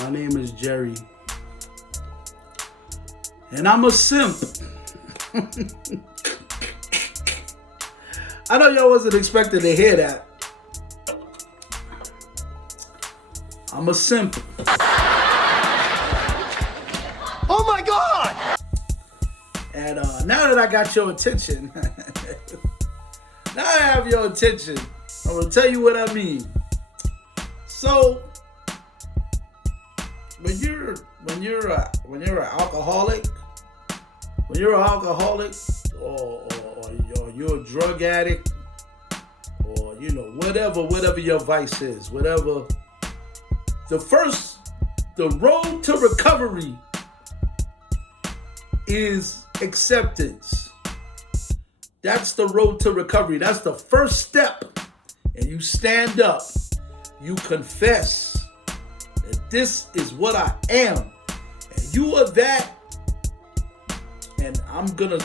My name is Jerry. And I'm a simp. I know y'all wasn't expecting to hear that. I'm a simp. Oh my God! And now that I got your attention, now I have your attention, I'm gonna tell you what I mean. So, when you're an alcoholic, or you're a drug addict, or whatever your vice is, whatever. The road to recovery is acceptance. That's the road to recovery. That's the first step. And you stand up. You confess that this is what I am. And you are that. And I'm gonna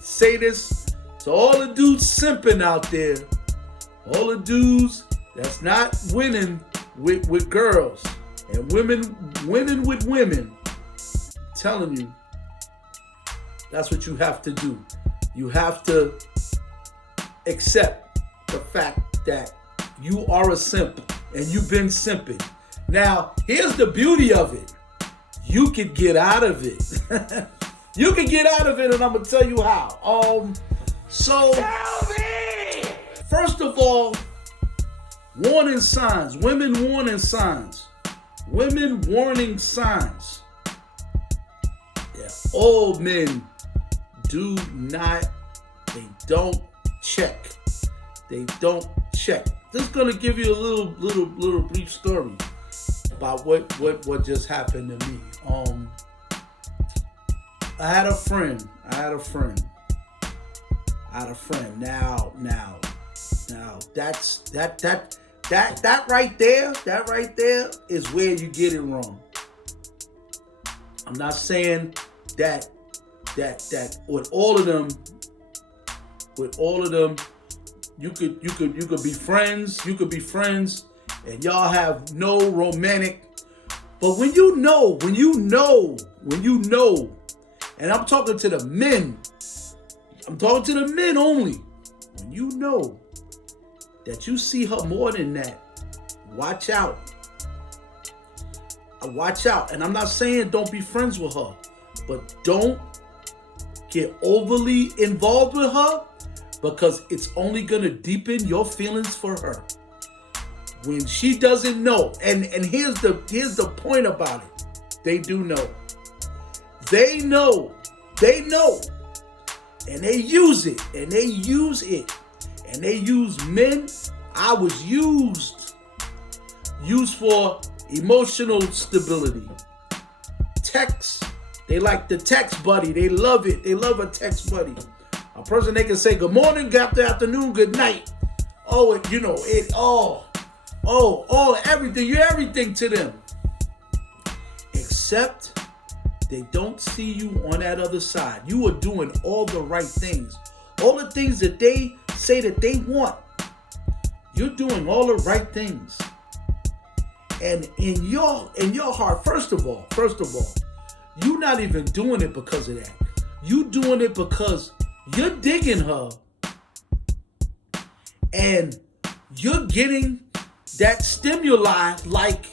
say this to all the dudes simping out there. All the dudes that's not winning with girls. And women winning with women. I'm telling you. That's what you have to do. You have to accept the fact that you are a simp and you've been simping. Now, here's the beauty of it. You can get out of it. You can get out of it, and I'm gonna tell you how. So Tell me! First of all, warning signs. Women warning signs. Women warning signs. Yeah, all men they don't check. They don't check. This is gonna give you a little brief story about what just happened to me. I had a friend. Now that right there is where you get it wrong. I'm not saying that with all of them, you could be friends, and y'all have no romantic. But when you know, and I'm talking to the men only. When you know that you see her more than that, watch out. And I'm not saying don't be friends with her, but don't get overly involved with her, because it's only gonna deepen your feelings for her. When she doesn't know, and here's the point about it. They do know. They know. And they use it. And they use men. I was used for emotional stability. Text. They like the text buddy. They love it. They love a text buddy. A person they can say good morning, good afternoon, good night. Everything. You're everything to them. Except they don't see you on that other side. You are doing all the right things. All the things that they say that they want. You're doing all the right things. And in your heart, first of all, you're not even doing it because of that. You doing it because you're digging her, and you're getting that stimuli. Like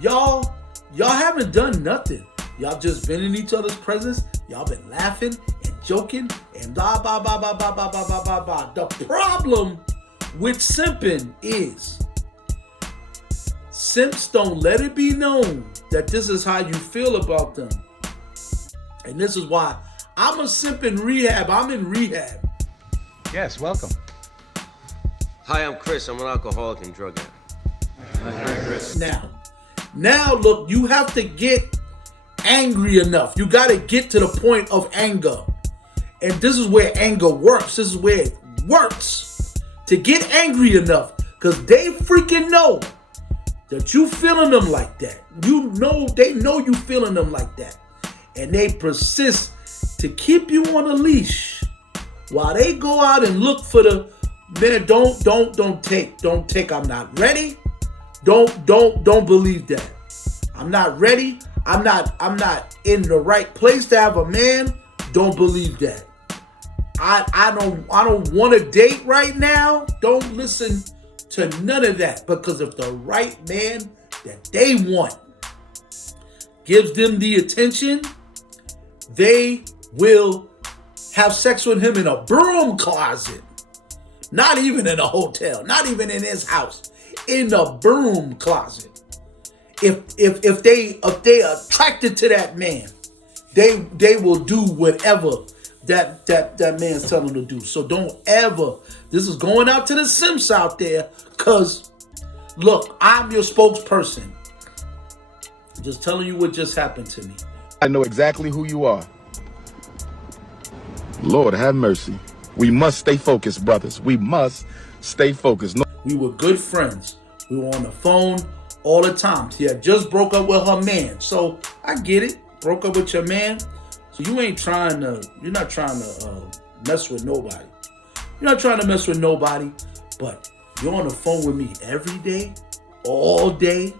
y'all haven't done nothing. Y'all just been in each other's presence. Y'all been laughing and joking and blah blah blah blah blah blah blah blah blah blah. The problem with simping is simps don't let it be known that this is how you feel about them. And this is why I'm a simp in rehab. I'm in rehab. Yes, welcome. Hi, I'm Chris. I'm an alcoholic and drug addict. Hi, Chris. Now, look, you have to get angry enough. You got to get to the point of anger. And this is where anger works. This is where it works. To get angry enough, because they freaking know that you feeling them like that. They know you feeling them like that. And they persist to keep you on a leash while they go out and look for the man. Don't take. I'm not ready. Don't believe that. I'm not ready. I'm not in the right place to have a man. Don't believe that. I don't want to date right now. Don't listen to none of that, because if the right man that they want gives them the attention, they will have sex with him in a broom closet. Not even in a hotel, not even in his house, in a broom closet. If they attracted to that man, they will do whatever that man's telling them to do. So don't ever, this is going out to the simps out there, because look, I'm your spokesperson. Just telling you what just happened to me. I know exactly who you are. Lord have mercy. We must stay focused, brothers. We must stay focused. No. We were good friends. We were on the phone all the time. She had just broke up with her man. So I get it. Broke up with your man. So you're not trying to mess with nobody. You're not trying to mess with nobody, but you're on the phone with me every day, all day.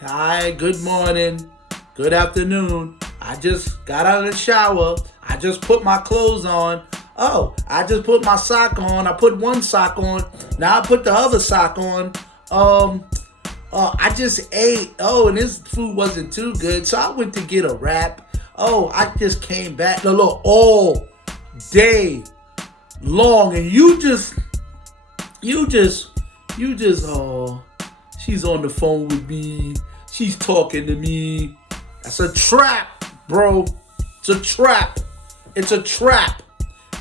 Hi, good morning, good afternoon. I just got out of the shower. I just put my clothes on. Oh, I just put my sock on. I put one sock on. Now I put the other sock on. I just ate. Oh, and this food wasn't too good, so I went to get a wrap. Oh, I just came back. Look, all day long, and you just, oh, she's on the phone with me. She's talking to me. That's a trap, bro. It's a trap. It's a trap.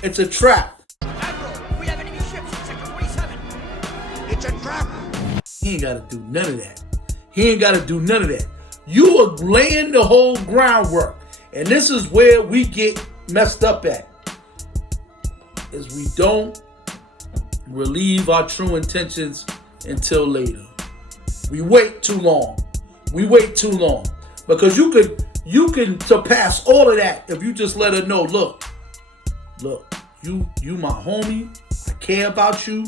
It's a trap. Admiral, we have enemy ships in Sector 47. It's a trap. He ain't got to do none of that. He ain't got to do none of that. You are laying the whole groundwork. And this is where we get messed up at. Is we don't relieve our true intentions until later. We wait too long. We wait too long. Because you can surpass all of that if you just let her know, look, you my homie. I care about you.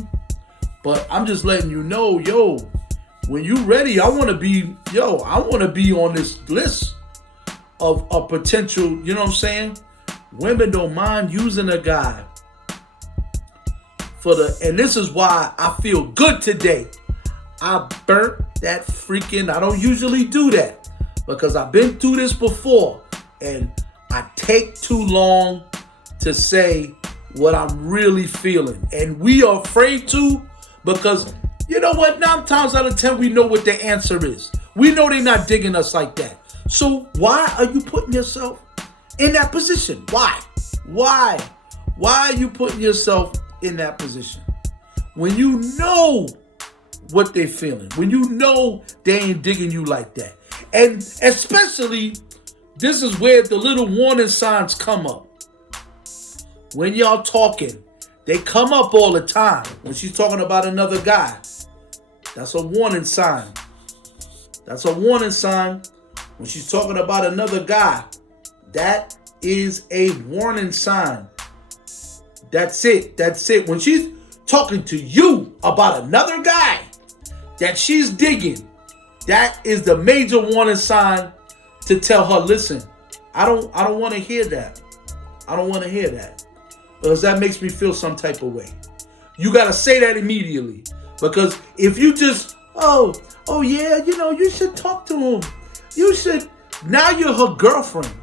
But I'm just letting you know, yo, when you ready, I want to be on this list of potential, you know what I'm saying? Women don't mind using a guy and this is why I feel good today. I burnt that freaking, I don't usually do that because I've been through this before, and I take too long to say what I'm really feeling. And we are afraid to, because you know what? 9 times out of 10, we know what the answer is. We know they're not digging us like that. So why are you putting yourself in that position? Why? Why are you putting yourself in that position? When you know what they're feeling, when you know they ain't digging you like that. And especially, this is where the little warning signs come up. When y'all talking, they come up all the time. When she's talking about another guy, that's a warning sign. That's a warning sign. When she's talking about another guy, that is a warning sign. That's it. That's it. When she's talking to you about another guy that she's digging, that is the major warning sign to tell her, listen, I don't want to hear that. I don't want to hear that. Because that makes me feel some type of way. You got to say that immediately. Because if you just, oh yeah, you should talk to him. You should, now you're her girlfriend.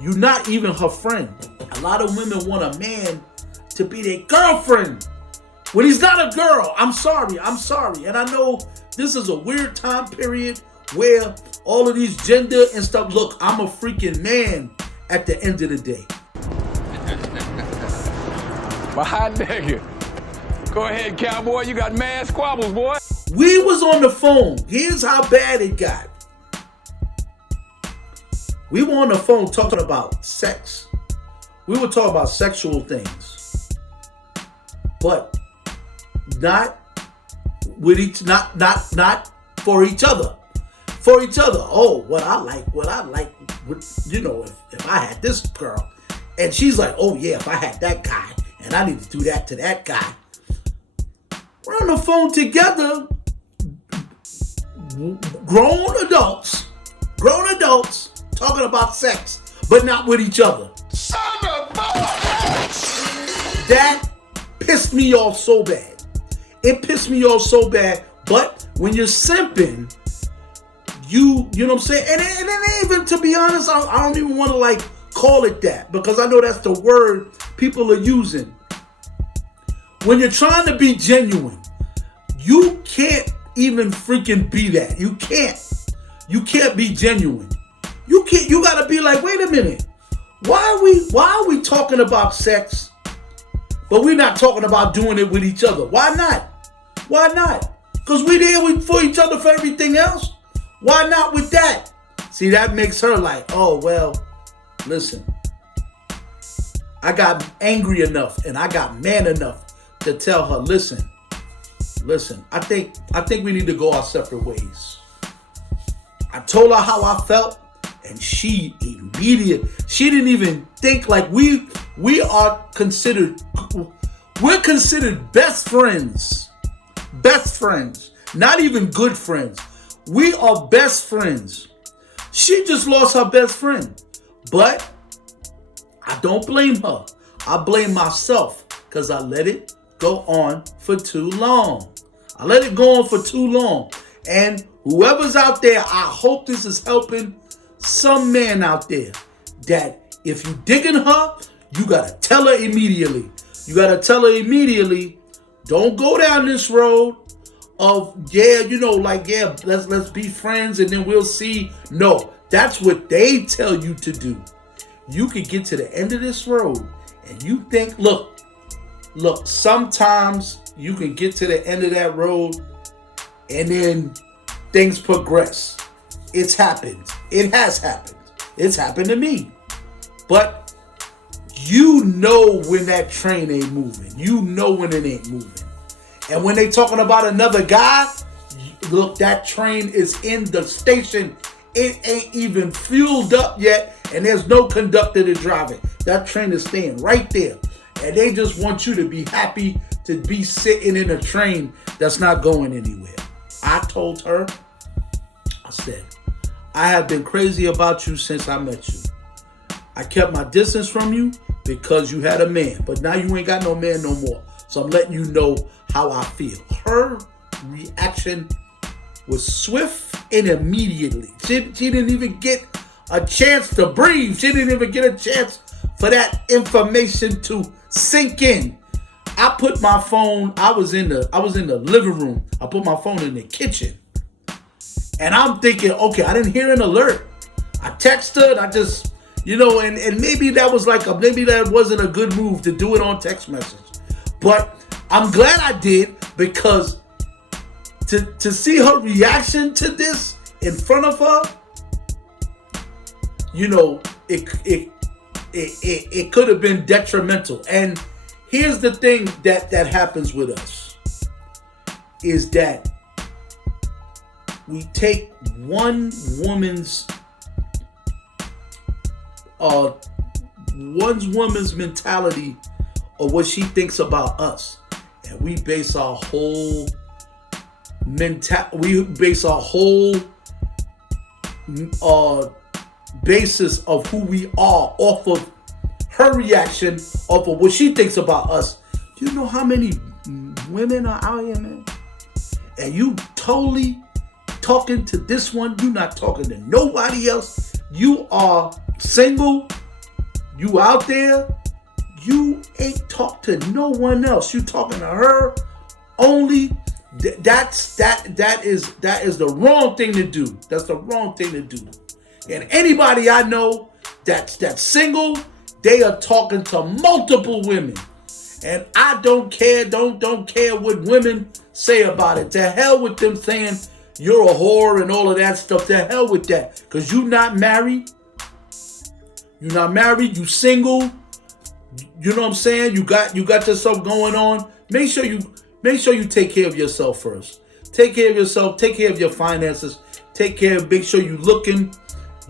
You're not even her friend. A lot of women want a man to be their girlfriend when he's not a girl. I'm sorry. And I know this is a weird time period where all of these gender and stuff, look, I'm a freaking man at the end of the day. My hot nigga. Go ahead, cowboy. You got mad squabbles, boy. We was on the phone. Here's how bad it got. We were on the phone talking about sex. We were talking about sexual things. But not with not for each other. For each other. Oh, what I like, if I had this girl. And she's like, oh yeah, if I had that guy, and I need to do that to that guy. We're on the phone together, grown adults talking about sex, but not with each other. Son of a... That pissed me off so bad. It pissed me off so bad. But when you're simping, you know what I'm saying? And it even, to be honest, I don't even want to like call it that, because I know that's the word people are using. When you're trying to be genuine, you can't even freaking be that. You can't be genuine. You gotta be like, wait a minute. Why are we talking about sex, but we're not talking about doing it with each other? Why not? Because we there for each other for everything else. Why not with that? See, that makes her like, oh, well, listen. I got angry enough and I got man enough to tell her, listen, I think we need to go our separate ways. I told her how I felt, and she didn't even think. Like, we're considered best friends, not even good friends. We are best friends. She just lost her best friend, but I don't blame her. I blame myself, because I let it go on for too long. And whoever's out there, I hope this is helping some man out there, that if you digging her, you gotta tell her immediately. Don't go down this road of, let's be friends and then we'll see. No, that's what they tell you to do. You could get to the end of this road and you think, look, sometimes you can get to the end of that road and then things progress. It's happened. It has happened. It's happened to me. But you know when that train ain't moving. You know when it ain't moving. And when they talking about another guy, look, that train is in the station. It ain't even fueled up yet, and there's no conductor to drive it. That train is staying right there. And they just want you to be happy to be sitting in a train that's not going anywhere. I told her, I said, I have been crazy about you since I met you. I kept my distance from you because you had a man, but now you ain't got no man no more. So I'm letting you know how I feel. Her reaction was swift and immediately. She didn't even get a chance to breathe. She didn't even get a chance for that information to sink in. I put my phone, I was in the living room. I put my phone in the kitchen. And I'm thinking, okay, I didn't hear an alert. I texted her, and I just, and maybe that was maybe that wasn't a good move to do it on text message. But I'm glad I did, because to see her reaction to this in front of her, it could have been detrimental. And here's the thing that happens with us, is that we take one woman's mentality or what she thinks about us, and we base our whole basis of who we are off of her reaction, off of what she thinks about us. Do you know how many women are out here, man? And you totally talking to this one, you not talking to nobody else. You are single, you out there, you ain't talk to no one else. You talking to her only. That is the wrong thing to do. That's the wrong thing to do. And anybody I know that's single, they are talking to multiple women. And I don't care what women say about it. To hell with them saying you're a whore and all of that stuff. To hell with that. Because you're not married. You single. You know what I'm saying? You got yourself going on. Make sure you take care of yourself first. Take care of yourself. Take care of your finances. Make sure you looking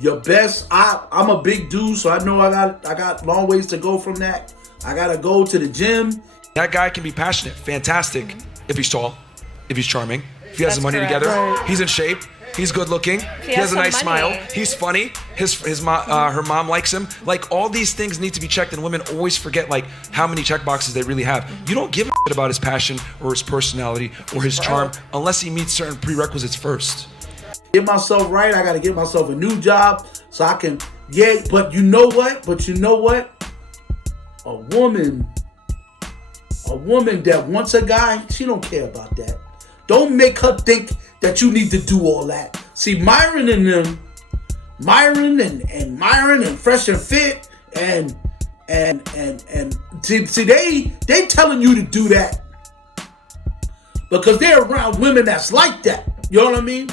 your best. I'm a big dude, so I know I got long ways to go from that. I gotta go to the gym. That guy can be passionate, fantastic, if he's tall, if he's charming, if he has the money together, he's in shape. He's good looking. He has a some nice money. smile. He's funny. Her mom likes him. Like, all these things need to be checked, and women always forget like how many check boxes they really have. You don't give a shit about his passion or his personality or his charm unless he meets certain prerequisites first. Get myself right. I got to get myself a new job so I can. Yeah, but you know what? A woman that wants a guy, she don't care about that. Don't make her think that you need to do all that. See, Myron and Fresh and Fit and see they telling you to do that because they're around women that's like that. You know what I mean?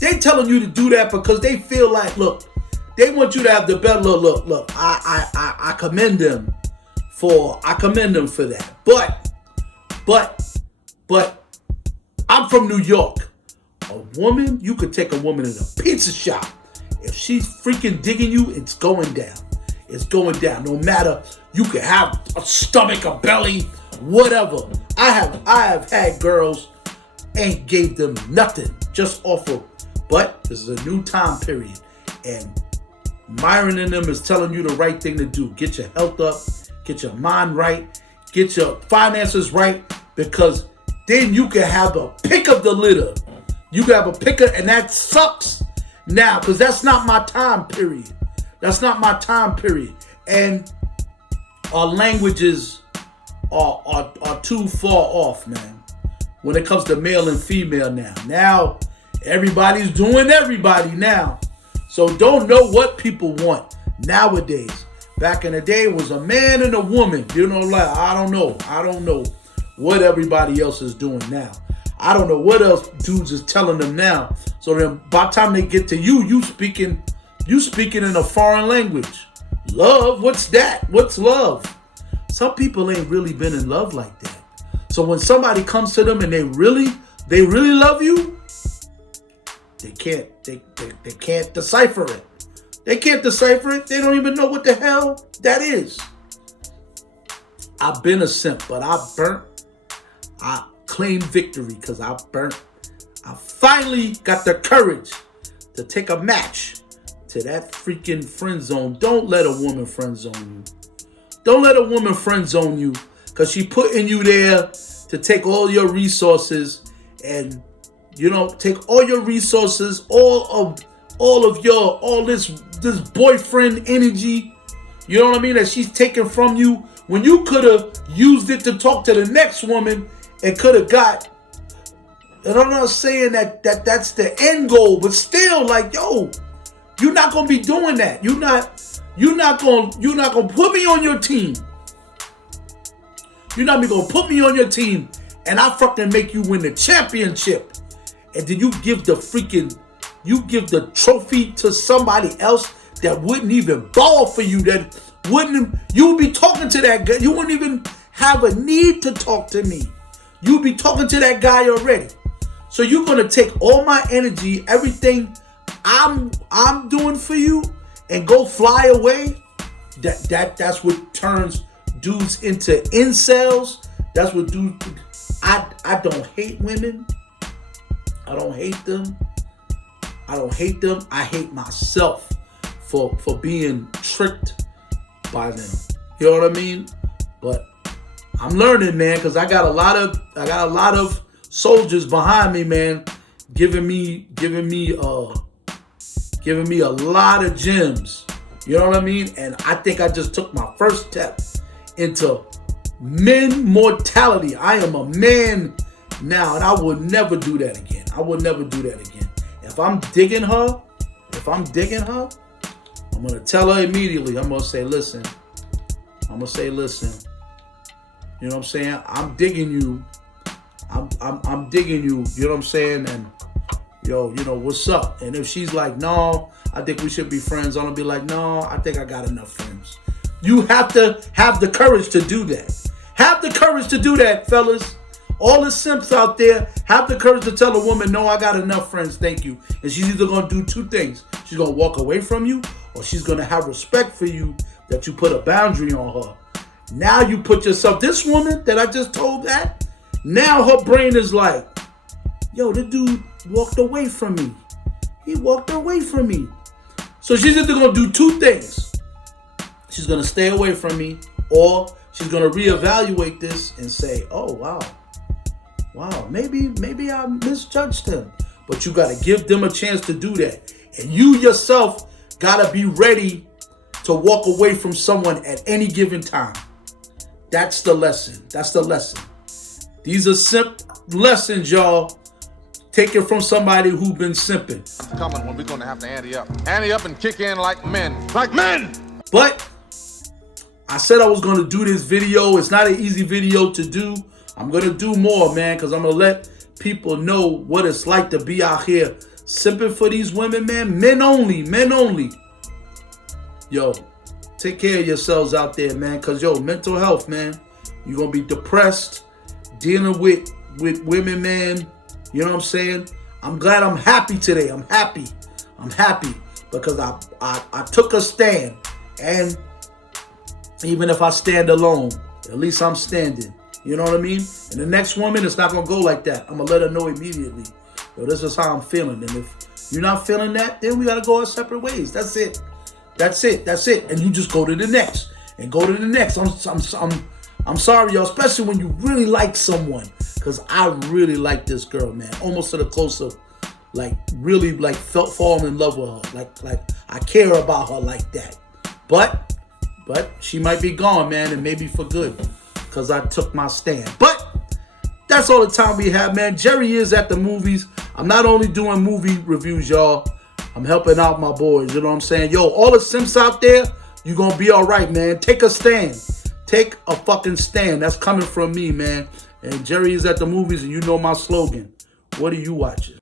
They telling you to do that because they feel like, look, they want you to have the better look. I commend them for that. But I'm from New York. A woman, you could take a woman in a pizza shop. If she's freaking digging you, it's going down. It's going down. No matter, you could have a stomach, a belly, whatever. I have had girls ain't gave them nothing, just offer. But this is a new time period, and Myron and them is telling you the right thing to do. Get your health up, get your mind right, get your finances right, because then you can have a pick of the litter. You can have a picker, and that sucks now, because that's not my time period. That's not my time period. And our languages are too far off, man, when it comes to male and female now. Now, everybody's doing everybody now. So don't know what people want nowadays. Back in the day, it was a man and a woman. You know, like, I don't know what everybody else is doing now. I don't know what else dudes is telling them now. So then by the time they get to you speaking in a foreign language. Love, what's that? What's love? Some people ain't really been in love like that. So when somebody comes to them and they really love you, they can't decipher it. They can't decipher it. They don't even know what the hell that is. I've been a simp, but I claimed victory because I burnt. I finally got the courage to take a match to that freaking friend zone. Don't let a woman friend zone you. Don't let a woman friend zone you, because she putting you there to take all your resources and, you know, take all your resources, all this boyfriend energy, you know what I mean, that she's taking from you when you could have used it to talk to the next woman and could have got. And I'm not saying that's the end goal, but still, like, yo, you're not gonna be doing that. You're not gonna put me on your team. You're not gonna put me on your team, and I fucking make you win the championship. And then you give the trophy to somebody else that wouldn't even ball for you, you would be talking to that guy. You wouldn't even have a need to talk to me. You'd be talking to that guy already. So you're gonna take all my energy, everything I'm doing for you, and go fly away? That's what turns dudes into incels. That's what dudes. I don't hate women. I don't hate them. I hate myself for being tricked by them. You know what I mean? But I'm learning, man, because I got a lot of soldiers behind me, man, giving me a lot of gems. You know what I mean? And I think I just took my first step into men mortality. I am a man now, and I will never do that again. If I'm digging her, I'm gonna tell her immediately. I'm gonna say, listen. You know what I'm saying? I'm digging you. I'm digging you. You know what I'm saying? And yo, you know, what's up? And if she's like, no, I think we should be friends, I'm gonna be like, no, I think I got enough friends. You have to have the courage to do that. Have the courage to do that, fellas. All the simps out there, have the courage to tell a woman, no, I got enough friends, thank you. And she's either gonna do two things. She's gonna walk away from you, or she's gonna have respect for you that you put a boundary on her. Now you put yourself, this woman that I just told that, now her brain is like, yo, the dude walked away from me. He walked away from me. So she's either going to do two things. She's going to stay away from me, or she's going to reevaluate this and say, oh, wow, maybe I misjudged him. But you got to give them a chance to do that. And you yourself got to be ready to walk away from someone at any given time. That's the lesson. That's the lesson. These are simp lessons, y'all. Take it from somebody who's been simping. I'm coming when we're going to have to ante up. Ante up and kick in like men. Like men! But I said I was going to do this video. It's not an easy video to do. I'm going to do more, man, because I'm going to let people know what it's like to be out here simping for these women, man. Men only. Men only. Yo, take care of yourselves out there, man, because, yo, mental health, man. You're going to be depressed, dealing with women, man. You know what I'm saying? I'm glad I'm happy today. I'm happy because I took a stand. And even if I stand alone, at least I'm standing. You know what I mean? And the next woman, it's not going to go like that. I'm going to let her know immediately. Yo, this is how I'm feeling. And if you're not feeling that, then we got to go our separate ways. That's it. That's it. And you just go to the next. And go to the next. I'm sorry, y'all, especially when you really like someone. Because I really like this girl, man. Almost to the close of, like, really, like, falling in love with her. Like I care about her like that. But she might be gone, man, and maybe for good. Because I took my stand. But that's all the time we have, man. Jerry is at the movies. I'm not only doing movie reviews, y'all. I'm helping out my boys. You know what I'm saying? Yo, all the simps out there, you're going to be all right, man. Take a stand. Take a fucking stand. That's coming from me, man. And Jerry is at the movies, and you know my slogan. What are you watching?